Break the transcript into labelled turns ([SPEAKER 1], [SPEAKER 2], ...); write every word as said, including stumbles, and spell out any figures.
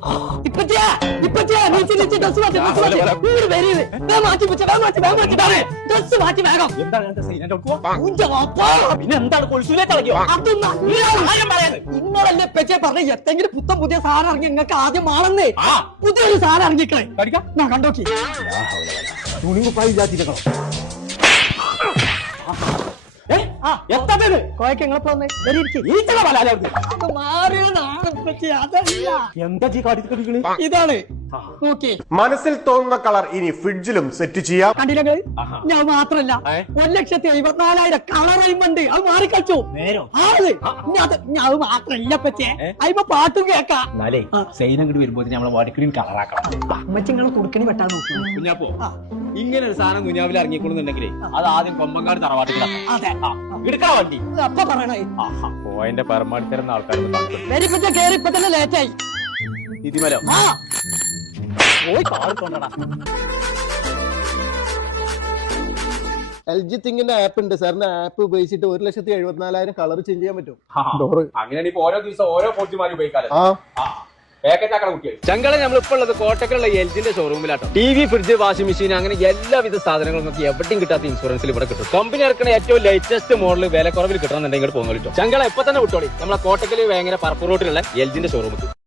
[SPEAKER 1] ഇപ്പച്ചാ ഇപ്പച്ചാ നീച്ച് നീച്ച് ഡ്രസ് മാറ്റി ഡ്രസ് മാറ്റി ഇങ്ങോട്ട് വരീത് വേഗം മാറ്റി പച്ച വേഗം മാറ്റി വേഗം മാറ്റി വേറെ ഡ്രസ് മാറ്റി വേഗം
[SPEAKER 2] പിന്നെ എന്താണ് കൊളിസൂലേക്ക് കളക്കിയോ?
[SPEAKER 1] ഇന്നലല്ലേ ഇപ്പച്ചേ പറഞ്ഞ എത്തെങ്കിലും പുത്തൻ പുതിയ സാധനം ഇറങ്ങി നിങ്ങൾക്ക് ആദ്യം ആണെന്നേ പുതിയൊരു സാധനം ഇറങ്ങിക്കളെ ഞാൻ കണ്ടോക്കി
[SPEAKER 2] തുണിമുപ്പായി വിചാരിച്ചിരിക്കണം.
[SPEAKER 1] ഇതാണ് നോക്കി
[SPEAKER 3] മനസ്സിൽ തോന്നുന്ന കളർ ഇനി ഫ്രിഡ്ജിലും സെറ്റ് ചെയ്യാം.
[SPEAKER 1] കണ്ടില്ല ഞാൻ മാത്രല്ല ഒരു ലക്ഷത്തി അമ്പത്തിനാലായിരം കളറുണ്ട് അത് മാറിക്കളിച്ചു ആള് അത് ഞാൻ മാത്രല്ല പറ്റേ അയ്മ പാട്ടും കേക്കാം.
[SPEAKER 2] എന്നാലേ സൈൻ അങ്ങോട്ട് വരുമ്പോ നമ്മളെ വാടിക്കടിയും കളറാക്കണം.
[SPEAKER 1] അമ്മച്ചിങ്ങളെ കുടുക്കണി വെട്ടാൻ നോക്കി
[SPEAKER 2] കുഞ്ഞാപ്പോ ഇങ്ങനെ ഒരു സാധനം കുഞ്ഞാവിൽ ഇറങ്ങിക്കൊള്ളുന്നുണ്ടെങ്കിലേ അത് ആദ്യം കൊമ്പങ്കാട് തറവാട്ടിലാണ്.
[SPEAKER 1] അതെ
[SPEAKER 2] എടുക്കണ വണ്ടി
[SPEAKER 1] അപ്പൊ പറയണേ
[SPEAKER 2] പോയിന്റെ പരമാടിത്തരുന്ന ആൾക്കാർ
[SPEAKER 1] വരിപ്പറ്റ കേറി ഇപ്പൊ തന്നെ ലേറ്റായി
[SPEAKER 2] ഇതിമലോ
[SPEAKER 1] ആ
[SPEAKER 2] പോയി കാറിക്കൊണ്ടടാ.
[SPEAKER 4] എൽ ജി തിങ്ങിന്റെ ആപ്പ് ഉണ്ട് സാറിന്റെ ആപ്പ് ഉപയോഗിച്ചിട്ട് ഒരു ലക്ഷത്തി എഴുപത്തിനാലായിരം കളർ ചേഞ്ച് ചെയ്യാൻ പറ്റും.
[SPEAKER 2] അങ്ങനെ ഓരോ ദിവസം ഓരോ ഫോർച്ചുമാരി ഉപയോഗിക്കാറ്.
[SPEAKER 4] ആ
[SPEAKER 2] ചങ്കളെ നമ്മളിപ്പോ ഉള്ളത് കോട്ടക്കലുള്ള എൽജിന്റെ ഷോറൂമിലാട്ടോ. T V, fridge, washing machine അങ്ങനെ എല്ലാവിധ സാധനങ്ങളും നമുക്ക് എവിടെയും കിട്ടാത്ത ഇൻഷുറൻസിൽ ഇവിടെ കിട്ടും. കമ്പനി ഇറക്കുന്ന ഏറ്റവും ലേറ്റസ്റ്റ് മോഡൽ വില കുറവിൽ കിട്ടണമെന്നുണ്ടെങ്കിൽ പോകുന്നു. ചങ്കളെ എപ്പൊ തന്നെ വിട്ടോളി നമ്മളെ കോട്ടക്കല് വേങ്ങര പറപ്പൂർ റോട്ടിലുള്ള എൽജിന്റെ ഷോറൂമിൽ.